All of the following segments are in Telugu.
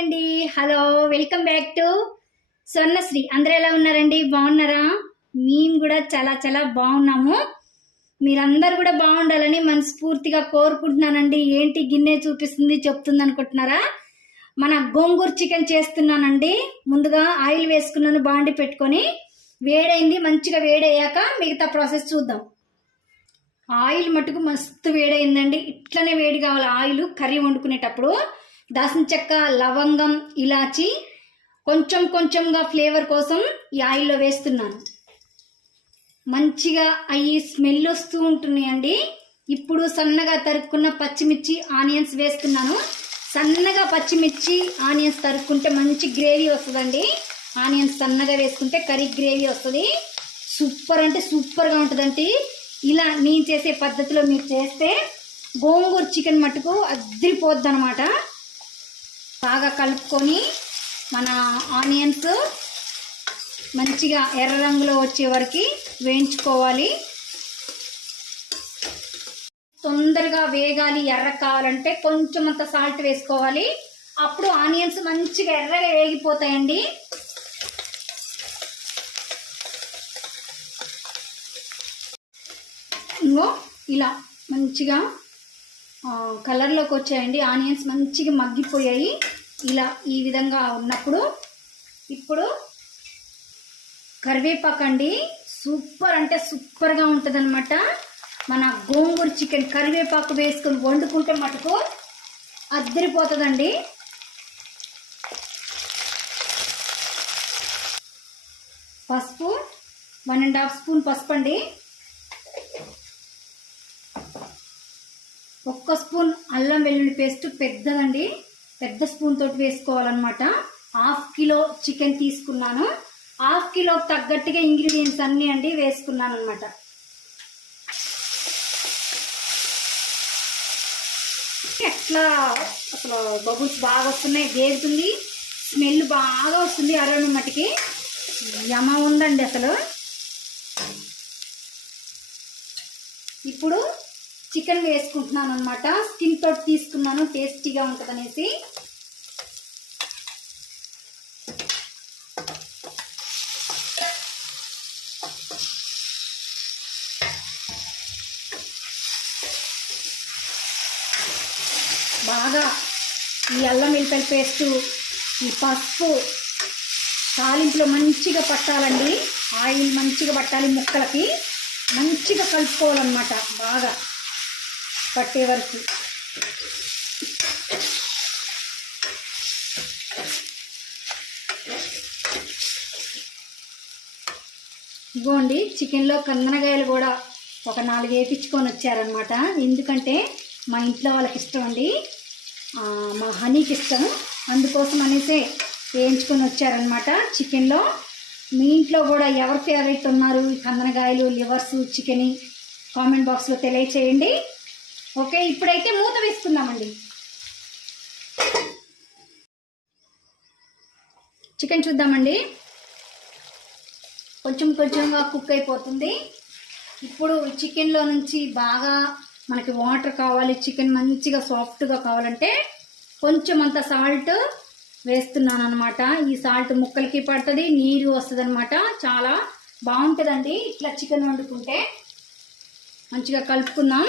అండి, hello, welcome back to Swarnasri. అందరూ ఎలా ఉన్నారండి? బాగున్నారా? మేము కూడా చాలా చాలా బాగున్నాము. మీరందరూ కూడా బాగుండాలని మనస్ఫూర్తిగా కోరుకుంటున్నానండి. ఏంటి గిన్నె చూపిస్తుంది చెప్తుంది అనుకుంటున్నారా? మన గోంగూర చికెన్ చేస్తున్నానండి. ముందుగా ఆయిల్ వేసుకున్నాను, బాండి పెట్టుకొని వేడైంది. మంచిగా వేడయ్యాక మిగతా ప్రాసెస్ చూద్దాం. ఆయిల్ మటుకు మస్తు వేడైందండి. ఇట్లనే వేడి కావాలి ఆయిల్ కర్రీ వండుకునేటప్పుడు. దాల్చిన చెక్క, లవంగం, ఇలాచి కొంచెం కొంచెంగా ఫ్లేవర్ కోసం ఈ ఆయిల్లో వేస్తున్నాను. మంచిగా అవి స్మెల్ వస్తూ ఉంటున్నాయండి. ఇప్పుడు సన్నగా తరుక్కున్న పచ్చిమిర్చి, ఆనియన్స్ వేస్తున్నాను. సన్నగా పచ్చిమిర్చి, ఆనియన్స్ తరుక్కుంటే మంచి గ్రేవీ వస్తుందండి. ఆనియన్స్ సన్నగా వేసుకుంటే కర్రీ గ్రేవీ వస్తుంది. సూపర్ అంటే సూపర్గా ఉంటుందండి. ఇలా నేను చేసే పద్ధతిలో మీరు చేస్తే గోంగూర చికెన్ మటుకు అద్రిపోద్ది అనమాట. బాగా కలుపుకొని మన ఆనియన్స్ మంచిగా ఎర్ర రంగులో వచ్చే వరకు వేయించుకోవాలి. తొందరగా వేగాలి, ఎర్ర కావాలంటే కొంచెం అంత సాల్ట్ వేసుకోవాలి. అప్పుడు ఆనియన్స్ మంచిగా ఎర్రగా వేగిపోతాయండి. ఇంకో ఇలా మంచిగా కలర్లోకి వచ్చాయండి. ఆనియన్స్ మంచిగా మగ్గిపోయాయి. ఇలా ఈ విధంగా ఉన్నప్పుడు ఇప్పుడు కరివేపాకు అండి. సూపర్ అంటే సూపర్గా ఉంటుంది అనమాట. మన గోంగూర చికెన్ కరివేపాకు వేసుకొని వండుకుంటే మటుకు అద్దరిపోతుందండి. పసుపు 1.5 స్పూన్ పసుపు అండి. 1 స్పూన్ అల్లం వెల్లుల్లి పేస్ట్ పెద్దదండి, పెద్ద స్పూన్ తోటి వేసుకోవాలన్నమాట. 1/2 కిలో చికెన్ తీసుకున్నాను. 1/2 కిలోకి తగ్గట్టుగా ఇంగ్రీడియంట్స్ అన్నీ అండి వేసుకున్నాను అనమాట. ఎట్లా అసలు బబుల్స్ బాగా వస్తున్నాయి, వేగుతుంది, స్మెల్ బాగా వస్తుంది. అరవై మట్టికి యమ ఉందండి అసలు. ఇప్పుడు చికెన్ వేసుకుంటున్నాను అనమాట. స్కిన్ తోటి తీసుకున్నాను, టేస్టీగా ఉంటుంది అనేసి. బాగా ఈ అల్లం వెల్లుల్లి పేస్టు, ఈ పసుపు తాలింపులో మంచిగా పట్టాలండి. ఆయిల్ మంచిగా పట్టాలి, ముక్కలకి మంచిగా కలుపుకోవాలన్నమాట. బాగా పట్టే వరకు ఇగోండి. చికెన్లో కందనకాయలు కూడా ఒక 4 వేయించుకొని వచ్చారనమాట. ఎందుకంటే మా ఇంట్లో వాళ్ళకి ఇష్టం అండి, మా హనీకి ఇష్టం, అందుకోసం అనేసి వేయించుకొని వచ్చారనమాట. చికెన్లో మీ ఇంట్లో కూడా ఎవరు ఫేవరెట్ ఉన్నారు కందనకాయలు, లివర్స్, చికెన్ కామెంట్ బాక్స్లో తెలియచేయండి. ఓకే, ఇప్పుడైతే మూత వేసుకుందామండి. చికెన్ చూద్దామండి. కొంచెం కొంచెంగా కుక్ అయిపోతుంది. ఇప్పుడు చికెన్లో నుంచి బాగా మనకి వాటర్ కావాలి, చికెన్ మంచిగా సాఫ్ట్గా కావాలంటే కొంచెం అంత సాల్ట్ వేస్తున్నాను అనమాట. ఈ సాల్ట్ ముక్కలకి పడుతుంది, నీరు వస్తుంది అనమాట. చాలా బాగుంటుందండి ఇట్లా చికెన్ వండుకుంటే. మంచిగా కలుపుకుందాం.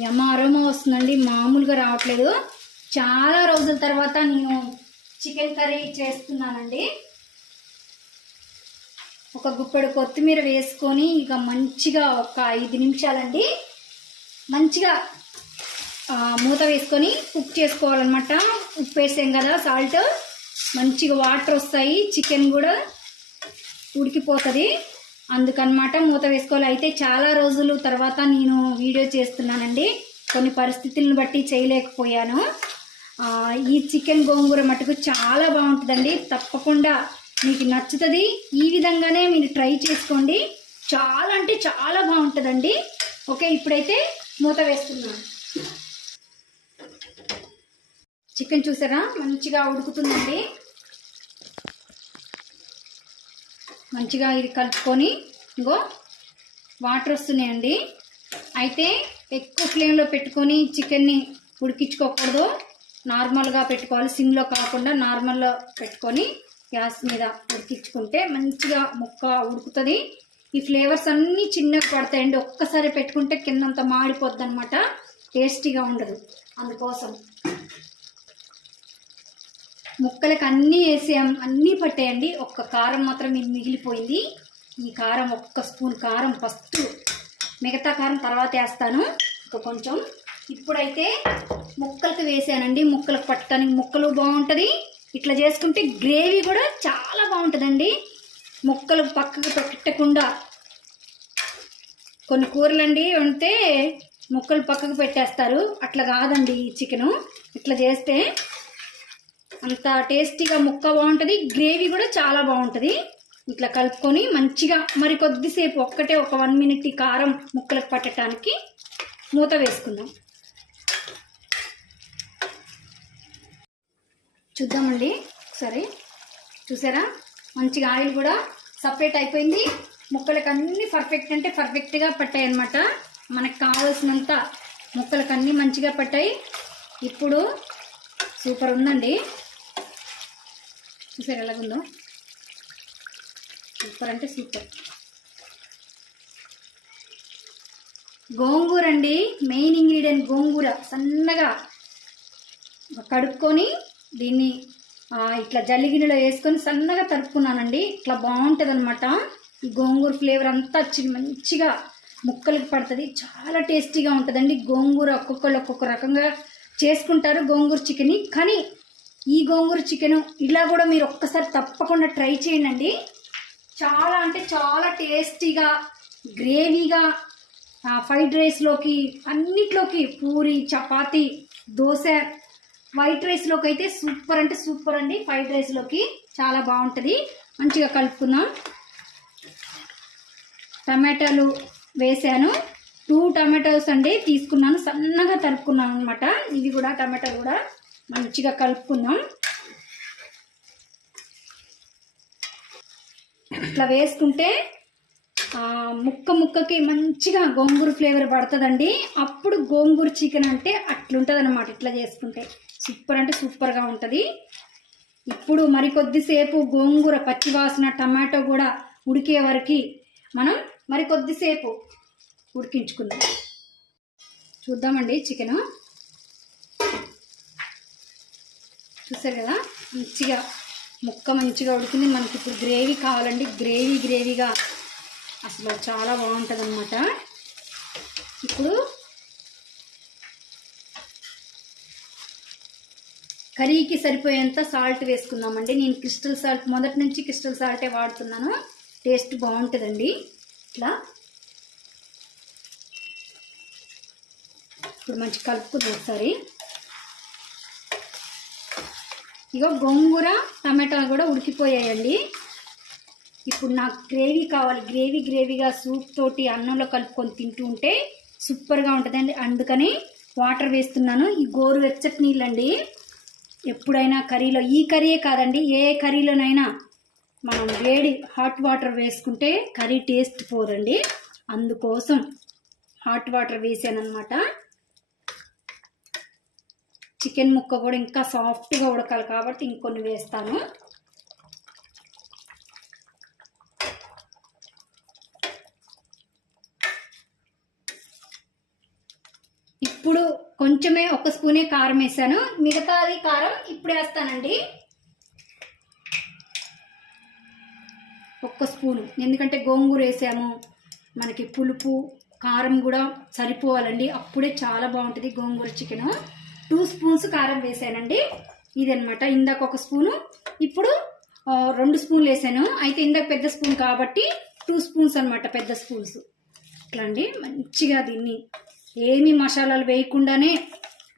యమ అరోమా వస్తుందండి, మామూలుగా రావట్లేదు. చాలా రోజుల తర్వాత నేను చికెన్ కర్రీ చేస్తున్నానండి. ఒక గుప్పెడు కొత్తిమీర వేసుకొని ఇక మంచిగా ఒక 5 నిమిషాలండి మంచిగా మూత వేసుకొని కుక్ చేసుకోవాలన్నమాట. ఉప్పు వేసాం కదా, సాల్ట్, మంచిగా వాటర్ వస్తాయి, చికెన్ కూడా ఉడికిపోతుంది. అందుకనమాట మూత వేసుకోవాలి. అయితే చాలా రోజుల తర్వాత నేను వీడియో చేస్తున్నానండి, కొన్ని పరిస్థితులను బట్టి చేయలేకపోయాను. ఈ చికెన్ గోంగూర మటుకు చాలా బాగుంటుందండి. తప్పకుండా మీకు నచ్చుతుంది. ఈ విధంగానే మీరు ట్రై చేసుకోండి. చాలా అంటే చాలా బాగుంటుందండి. ఓకే, ఇప్పుడైతే మూత వేస్తున్నాను. చికెన్ చూసారా మంచిగా ఉడుకుతుందండి. మంచిగా ఇది కలుపుకొని ఇంకో వాటర్ వస్తున్నాయండి. అయితే ఎక్కువ ఫ్లేమ్లో పెట్టుకొని చికెన్ని ఉడికించుకోకూడదు, నార్మల్గా పెట్టుకోవాలి. సిమ్లో కాకుండా నార్మల్లో పెట్టుకొని గ్యాస్ మీద ఉడికించుకుంటే మంచిగా ముక్క ఉడుకుతుంది. ఈ ఫ్లేవర్స్ అన్నీ చిన్నగా పడతాయండి. ఒక్కసారి పెట్టుకుంటే కిందంతా మాడిపోద్ది అనమాట, టేస్టీగా ఉండదు. అందుకోసం ముక్కలకి అన్నీ వేసాం, అన్నీ పట్టాయండి. ఒక్క కారం మాత్రం మిగిలిపోయింది. ఈ కారం ఒక్క స్పూన్ కారం ఫస్ట్, మిగతా కారం తర్వాత వేస్తాను ఇంకా కొంచెం. ఇప్పుడైతే ముక్కలకి వేసానండి. ముక్కలకు పట్టడానికి ముక్కలు బాగుంటుంది. ఇట్లా చేసుకుంటే గ్రేవీ కూడా చాలా బాగుంటుందండి. ముక్కలు పక్కకు పెట్టకుండా, కొన్ని కూరలండి వండితే ముక్కలు పక్కకు పెట్టేస్తారు, అట్లా కాదండి ఈ చికెను. ఇట్లా చేస్తే అంత టేస్టీగా ముక్క బాగుంటుంది, గ్రేవీ కూడా చాలా బాగుంటుంది. ఇట్లా కలుపుకొని మంచిగా మరి కొద్దిసేపు ఒక 1 మినిట్ ఈ కారం ముక్కలకు పట్టడానికి మూత వేసుకుందాం. చూద్దామండి ఒకసారి. చూసారా, మంచిగా ఆయిల్ కూడా సపరేట్ అయిపోయింది. ముక్కలకు అన్నీ పర్ఫెక్ట్ అంటే పర్ఫెక్ట్గా పట్టాయి అన్నమాట. మనకు కావాల్సినంత ముక్కలకు అన్నీ మంచిగా పట్టాయి. ఇప్పుడు సూపర్ ఉందండి. చూసారు ఎలాగుందో, సూపర్ అంటే సూపర్. గోంగూర అండి, మెయిన్ ఇంగ్రీడియంట్ గోంగూర. సన్నగా కడుక్కొని దీన్ని ఇట్లా జల్లిగిన్నెలో వేసుకొని సన్నగా తరుపుకున్నానండి. ఇట్లా బాగుంటుంది అనమాట. ఈ గోంగూర ఫ్లేవర్ అంతా వచ్చి మంచిగా ముక్కలకి పడుతుంది, చాలా టేస్టీగా ఉంటుందండి. గోంగూర ఒక్కొక్క రకంగా చేసుకుంటారు గోంగూర చికెన్ని, కానీ ఈ గోంగూర చికెను ఇలా కూడా మీరు ఒక్కసారి తప్పకుండా ట్రై చేయండి. చాలా అంటే చాలా టేస్టీగా, గ్రేవీగా, ఫ్రైడ్ రైస్లోకి అన్నిట్లోకి, పూరి, చపాతీ, దోశ, వైట్ రైస్లోకి అయితే సూపర్ అంటే సూపర్ అండి. ఫ్రైడ్ రైస్లోకి చాలా బాగుంటుంది. మంచిగా కలుపుకుందాం. టమాటాలు వేసాను, 2 టమాటోస్ అండి తీసుకున్నాను, సన్నగా తరుపుకున్నాను అనమాట. ఇవి కూడా టమాటాలు కూడా మంచిగా కలుపుకుందాం. ఇట్లా వేసుకుంటే ముక్కకి మంచిగా గోంగూర ఫ్లేవర్ పడుతుందండి. అప్పుడు గోంగూర చికెన్ అంటే అట్లుంటుంది అనమాట. ఇట్లా చేసుకుంటే సూపర్ అంటే సూపర్గా ఉంటుంది. ఇప్పుడు మరి కొద్దిసేపు గోంగూర పచ్చివాసన, టమాటో కూడా ఉడికే వరకు మనం మరి కొద్దిసేపు ఉడికించుకుందాం. చూద్దామండి చికెను. చూసారు కదా, మంచిగా ముక్క మంచిగా ఉడికింది. మనకి ఇప్పుడు గ్రేవీ కావాలండి. గ్రేవీగా అసలు చాలా బాగుంటుంది అన్నమాట. ఇప్పుడు కర్రీకి సరిపోయేంత సాల్ట్ వేసుకుందామండి. నేను క్రిస్టల్ సాల్ట్, మొదటి నుంచి క్రిస్టల్ సాల్టే వాడుతున్నాను, టేస్ట్ బాగుంటుందండి. ఇట్లా ఇప్పుడు మంచి కలుపుకుందాం ఒకసారి. ఇగో గోంగూర టమాటాలు కూడా ఉడికిపోయాయండి. ఇప్పుడు నాకు గ్రేవీ కావాలి. గ్రేవీగా సూప్ తోటి అన్నంలో కలుపుకొని తింటూ ఉంటే సూపర్గా ఉంటుందండి. అందుకని వాటర్ వేస్తున్నాను. ఈ గోరువెచ్చటి నీళ్ళండి. ఎప్పుడైనా కర్రీలో, ఈ కర్రీయే కాదండి, ఏ కర్రీలోనైనా మనం వేడి హాట్ వాటర్ వేసుకుంటే కర్రీ టేస్ట్ పోదండి. అందుకోసం హాట్ వాటర్ వేసాను అనమాట. చికెన్ ముక్క కూడా ఇంకా సాఫ్ట్గా ఉడకాలి కాబట్టి ఇంకొన్ని వేస్తాను. ఇప్పుడు కొంచెమే, 1 స్పూనే కారం వేసాను, మిగతాది కారం ఇప్పుడు వేస్తానండి. 1 స్పూను, ఎందుకంటే గోంగూర వేసాము, మనకి పులుపు కారం కూడా సరిపోవాలండి. అప్పుడే చాలా బాగుంటుంది గోంగూర చికెను. 2 స్పూన్స్ కారం వేసానండి. ఇదనమాట. ఇందాక 1 స్పూను, ఇప్పుడు 2 స్పూన్లు వేసాను. అయితే ఇందాక పెద్ద స్పూన్ కాబట్టి 2 స్పూన్స్ అనమాట, పెద్ద స్పూన్స్. ఇట్లా అండి మంచిగా దీన్ని ఏమీ మసాలాలు వేయకుండానే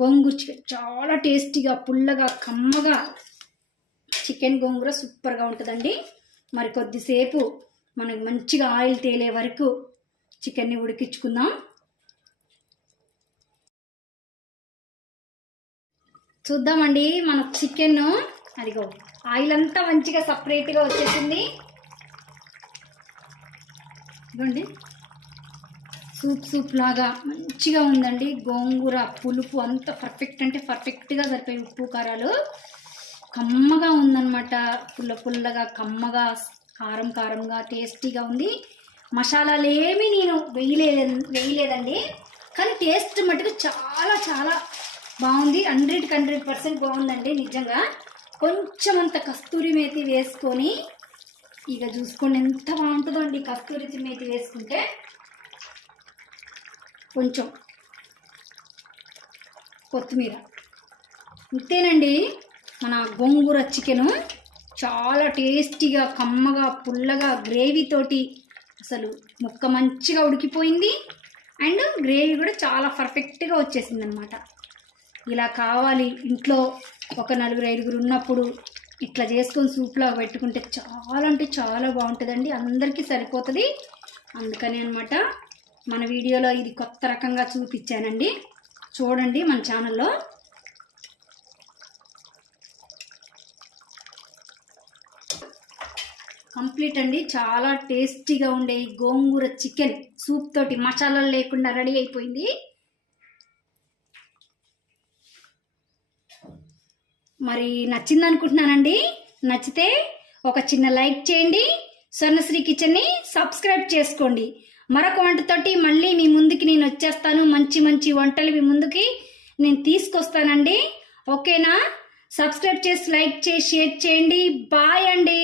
గోంగూర చికెన్ చాలా టేస్టీగా, పుల్లగా, కమ్మగా చికెన్ గోంగూర సూపర్గా ఉంటుందండి. మరి కొద్దిసేపు మనకు మంచిగా ఆయిల్ తేలే వరకు చికెన్ని ఉడికించుకుందాం. చూద్దామండి మన చికెన్. అదిగో ఆయిల్ అంతా మంచిగా సపరేట్గా వచ్చేసింది. ఇదిగోండి సూప్ లాగా మంచిగా ఉందండి. గోంగూర పులుపు అంత పర్ఫెక్ట్ అంటే పర్ఫెక్ట్గా సరిపోయి ఉప్పు కారాలు. కమ్మగా ఉందన్నమాట, పుల్లగా కమ్మగా కారంగా టేస్టీగా ఉంది. మసాలాలు ఏమీ నేను వేయలేదండి, కానీ టేస్ట్ మటుకు చాలా బాగుంది. 100% బాగుందండి నిజంగా. కొంచెం అంత కస్తూరి మేతి వేసుకొని ఇక చూసుకోండి ఎంత బాగుంటుందో అండి. కస్తూరి మేతి వేసుకుంటే కొంచెం కొత్తిమీర, ఇంతేనండి మన గోంగూర చికెను. చాలా టేస్టీగా కమ్మగా పుల్లగా గ్రేవీతోటి అసలు ముక్క మంచిగా ఉడికిపోయింది. అండ్ గ్రేవీ కూడా చాలా పర్ఫెక్ట్గా వచ్చేసింది అనమాట. ఇలా కావాలి ఇంట్లో ఒక 4-5 ఉన్నప్పుడు ఇట్లా చేసుకొని సూప్లాగా పెట్టుకుంటే చాలా అంటే చాలా బాగుంటుందండి. అందరికీ సరిపోతుంది. అందుకని అనమాట మన వీడియోలో ఇది కొత్త రకంగా చూపించానండి. చూడండి మన ఛానల్లో. కంప్లీట్ అండి. చాలా టేస్టీగా ఉండే ఈ గోంగూర చికెన్ సూప్ తోటి మసాలాలు లేకుండా రెడీ అయిపోయింది. మరి నచ్చింది అనుకుంటున్నానండి. నచ్చితే ఒక చిన్న లైక్ చేయండి. స్వర్ణశ్రీ కిచెన్ని సబ్స్క్రైబ్ చేసుకోండి. మరొక వంటతోటి మళ్ళీ మీ ముందుకి నేను వచ్చేస్తాను. మంచి వంటలు మీ ముందుకి నేను తీసుకొస్తానండి. ఓకేనా? సబ్స్క్రైబ్ చేసి లైక్ చేసి షేర్ చేయండి. బాయ్ అండి.